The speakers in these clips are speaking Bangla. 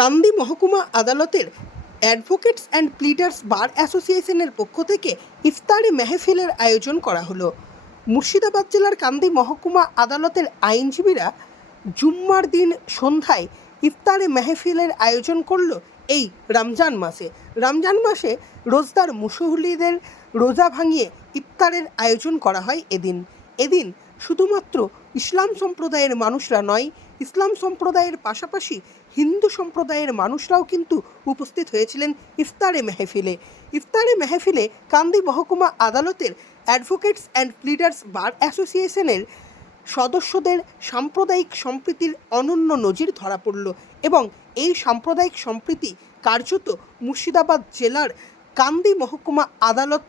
কান্দি মহকুমা আদালতের অ্যাডভোকেটস অ্যান্ড প্লিডার্স বার অ্যাসোসিয়েশনের পক্ষ থেকে ইফতারে মেহফিলের আয়োজন করা হলো। মুর্শিদাবাদ জেলার কান্দি মহকুমা আদালতের আইনজীবীরা জুম্মার দিন সন্ধ্যায় ইফতারে মেহফিলের আয়োজন করল এই রমজান মাসে। রমজান মাসে রোজদার মুসল্লিদের রোজা ভাঙিয়ে ইফতারের আয়োজন করা হয় এদিন। এদিন শুধুমাত্র ইসলাম সম্প্রদায়ের মানুষরা নয়, ইসলাম সম্প্রদায়ের পাশাপাশি হিন্দু সম্প্রদায়ের মানুষরাও কিন্তু উপস্থিত হয়েছিলেন ইফতারে মেহফিলে। ইফতারে মেহফিলে কান্দি মহকুমা আদালতের অ্যাডভোকেটস অ্যান্ড প্লিডার্স বার অ্যাসোসিয়েশনের সদস্যদের সাম্প্রদায়িক সম্প্রীতির অনন্য নজির ধরা পড়ল এবং এই সাম্প্রদায়িক সম্প্রীতি কার্যত মুর্শিদাবাদ জেলার কান্দি মহকুমা আদালত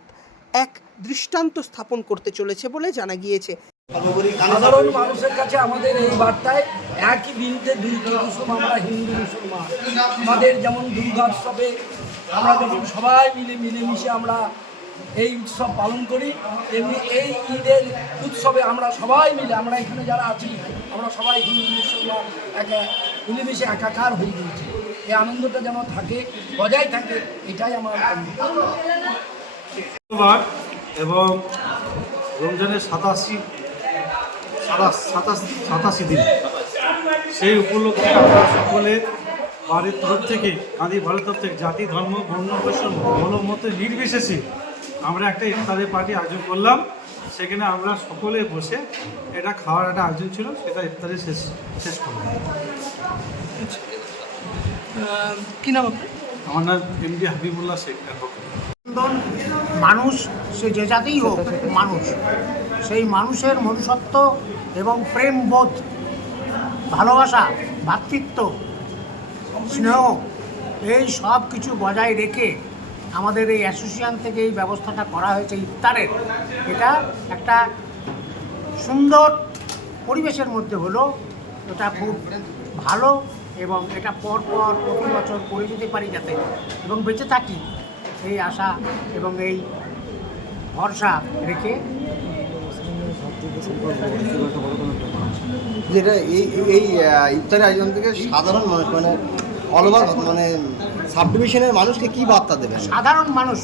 এক দৃষ্টান্ত স্থাপন করতে চলেছে বলে জানা গিয়েছে। সাধারণ মানুষের কাছে আমাদের এই বার্তায় একই বিনতে দুই কুসুম আমরা হিন্দু মুসলমান। আমাদের যেমন দুর্গোৎসবে আমরা যখন সবাই মিলে মিলেমিশে আমরা এই উৎসব পালন করি, তেমনি এই ঈদের উৎসবে আমরা সবাই মিলে, আমরা এখানে যারা আছি, আমরা সবাই হিন্দু, মুসলমান, একা মিলেমিশে একাকার হয়ে গিয়েছি এই আনন্দটা যেন থাকে, বজায় থাকে, এটাই আমার এবং রমজানের সাতাশি সাতাশ সাতাশ সাতাশি দিন। সেই উপলক্ষে আমরা সকলে বাড়ির তরফ থেকে কাঁদি ভারত তরফ থেকে জাতি ধর্ম বর্ণ বৈষম্য মত নির্বিশেষে আমরা একটা ইফতারের পার্টি আয়োজন করলাম। সেখানে আমরা সকলে বসে এটা খাওয়ার একটা আয়োজন ছিল সেটা ইফতারে শেষ শেষ করলাম। কি নাম আপনার? আমার নাম এমডি হাবিবুল্লাহ শেখ মানুষ সে যে জাতিই হোক মানুষ। সেই মানুষের মনুষ্যত্ব এবং প্রেমবোধ ভালোবাসা ভ্রাতৃত্ব স্নেহ, এই সব কিছু বজায় রেখে আমাদের এই অ্যাসোসিয়েশন থেকে এই ব্যবস্থাটা করা হয়েছে ইফতারের। এটা একটা সুন্দর পরিবেশের মধ্যে হলো এটা খুব ভালো এবং এটা পর পর প্রতি বছর করে যেতে পারি যাতে এবং বেঁচে থাকি, এই আশা এবং এই ভরসা রেখে যেটা এই এই আহ, ইফতারি আয়োজন থেকে সাধারণ মানুষ মানে অল ওভার মানে সাব ডিভিশনের মানুষকে কি বার্তা দেবে? সাধারণ মানুষ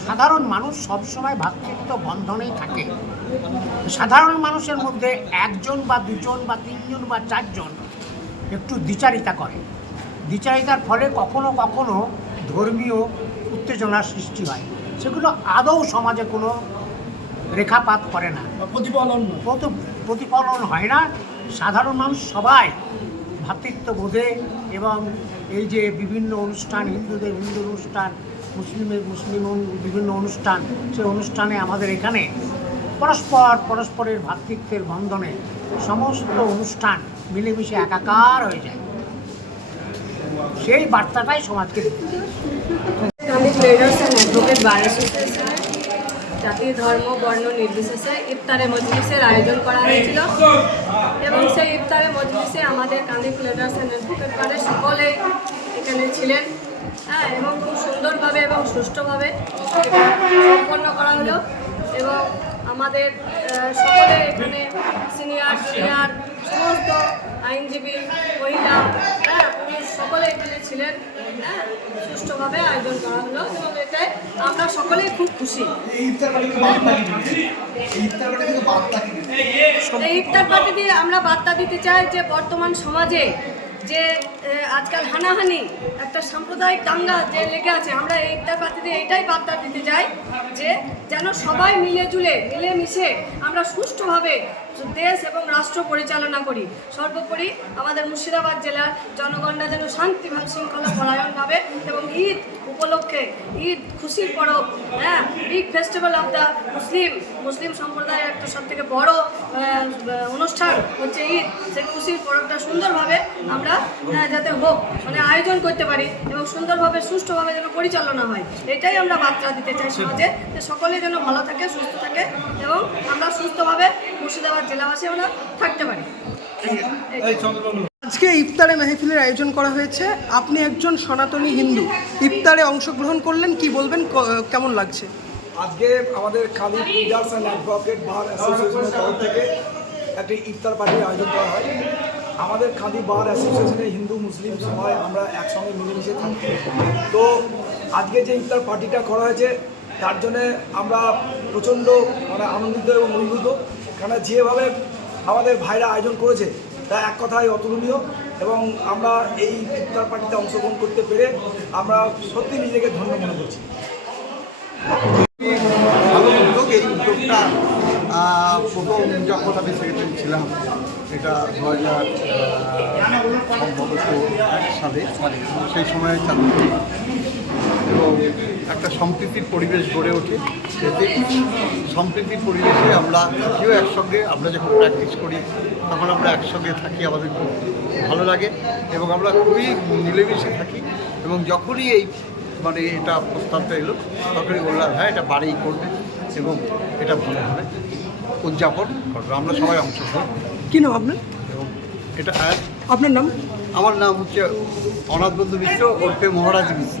সাধারণ মানুষ সবসময় ভ্রাতৃত্ব বন্ধনেই থাকে। সাধারণ মানুষের মধ্যে একজন বা দুজন বা তিনজন বা চারজন একটু দ্বিচারিতা করে। দ্বিচারিতার ফলে কখনো কখনো ধর্মীয় উত্তেজনার সৃষ্টি হয়। সেগুলো আদৌ সমাজে কোনো রেখাপাত করে না। প্রতিফলন প্রতিফলন হয় না। সাধারণ মানুষ সবাই ভ্রাতৃত্ববোধে এবং এই যে বিভিন্ন অনুষ্ঠান হিন্দুদের হিন্দু অনুষ্ঠান মুসলিমের মুসলিম বিভিন্ন অনুষ্ঠান সেই অনুষ্ঠানে আমাদের এখানে পরস্পর পরস্পরের ভ্রাতৃত্বের বন্ধনে সমস্ত অনুষ্ঠান মিলেমিশে একাকার হয়ে যায়। সেই বার্তাটাই সমাজকে দিতে চাই। জাতি, ধর্ম, বর্ণ নির্বিশেষে ইফতারে মজলিসের আয়োজন করা হয়েছিল। এবং সেই ইফতারে মজলিসে আমাদের কান্দি অ্যান্ড অ্যাডভোকেট বারের সকলেই এখানে ছিলেন। হ্যাঁ এবং খুব সুন্দরভাবে এবং সুষ্ঠুভাবে সম্পন্ন করা হলো। এবং আমাদের সকলে এখানে সিনিয়র সিনিয়র সমস্ত আইনজীবী, মহিলা হ্যাঁ সকলে এখানে ছিলেন। হ্যাঁ সুষ্ঠুভাবে আয়োজন করা হলো। এবং সকলেই খুব খুশি। এই ইফতার পার্টি দিয়ে আমরা বার্তা দিতে চাই যে বর্তমান সমাজে যে আজকাল হানাহানি একটা সাম্প্রদায়িক দাঙ্গা যে লেগে আছে আমরা এই ইফতার পার্টি দিয়ে এটাই বার্তা দিতে চাই যে যেন সবাই মিলে জুলে মিলে মিশে আমরা সুষ্ঠুভাবে দেশ এবং রাষ্ট্র পরিচালনা করি। সর্বোপরি আমাদের মুর্শিদাবাদ জেলার জনগণরা যেন শান্তি শৃঙ্খলা পরায়ণভাবে এবং ঈদ উপলক্ষে ঈদ খুশির পরব হ্যাঁ? Big festival of the Muslim Muslim সম্প্রদায়ের একটা সব থেকে বড় অনুষ্ঠান হচ্ছে ঈদ। সেই খুশির পরবটা সুন্দরভাবে আমরা আহ, যাতে হোক মানে আয়োজন করতে পারি এবং সুন্দরভাবে সুষ্ঠুভাবে যেন পরিচালনা হয়। এটাই আমরা বার্তা দিতে চাই সমাজে যে সকলে যেন ভালো থাকে সুস্থ থাকে এবং আমরা সুস্থভাবে মুর্শিদাবাদ জেলাবাসী আমরা থাকতে পারি। আজকে ইফতারে মেহফিলের আয়োজন করা হয়েছে। আপনি একজন সনাতনী হিন্দু। ইফতারে অংশগ্রহণ করলেন, কি বলবেন? কেমন লাগছে? আজকে আমাদের Kali leaders and advocate bar অ্যাসোসিয়েশনের তরফ থেকে একটি ইফতার পার্টির আয়োজন করা হয়। আমাদের কাঁদি বার অ্যাসোসিয়েশনে হিন্দু, মুসলিম সবাই আমরা একসঙ্গে মিলেমিশে থাকি। তো আজকে যে ইফতার পার্টিটা করা হয়েছে, তার জন্যে আমরা প্রচণ্ড মানে আনন্দিত এবং অভিভূত কেন যেভাবে আমাদের ভাইরা আয়োজন করেছে তা এক কথায় অতুলনীয় এবং আমরা এই ইফতার পার্টিতে অংশগ্রহণ করতে পেরে আমরা সত্যি নিজেকে ধন্য মনে করছি। এই প্রথম যখন আমি সেক্রেটারি ছিলাম, এটা দু হাজার এক সালে সেই সময় চালু এবং একটা সম্প্রীতির পরিবেশ গড়ে ওঠে। এতে সম্প্রীতির পরিবেশে আমরা থাকিও একসঙ্গে আমরা যখন প্র্যাকটিস করি তখন আমরা একসঙ্গে থাকি আমাদের খুব ভালো লাগে এবং আমরা খুবই মিলেমিশে থাকি এবং যখনই এই মানে এটা প্রস্তাবটা এলো তখনই বললাম হ্যাঁ এটা বাড়িই করবে এবং এটা ভালোভাবে উদযাপন করবে। আমরা সবাই অংশগ্রহণ। কি নাম আপনার? এবং এটা আপনার নাম? আমার নাম হচ্ছে অনাথ বন্ধু মিশ্র ওরফে মহারাজ মিশ্র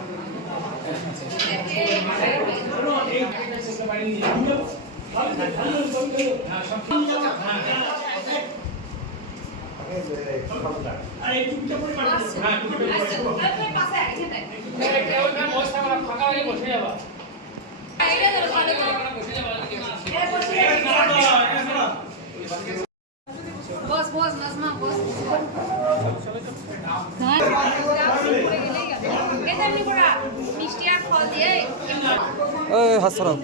বস এটা নি করা মিষ্টি আর ফল ওই হাসরাও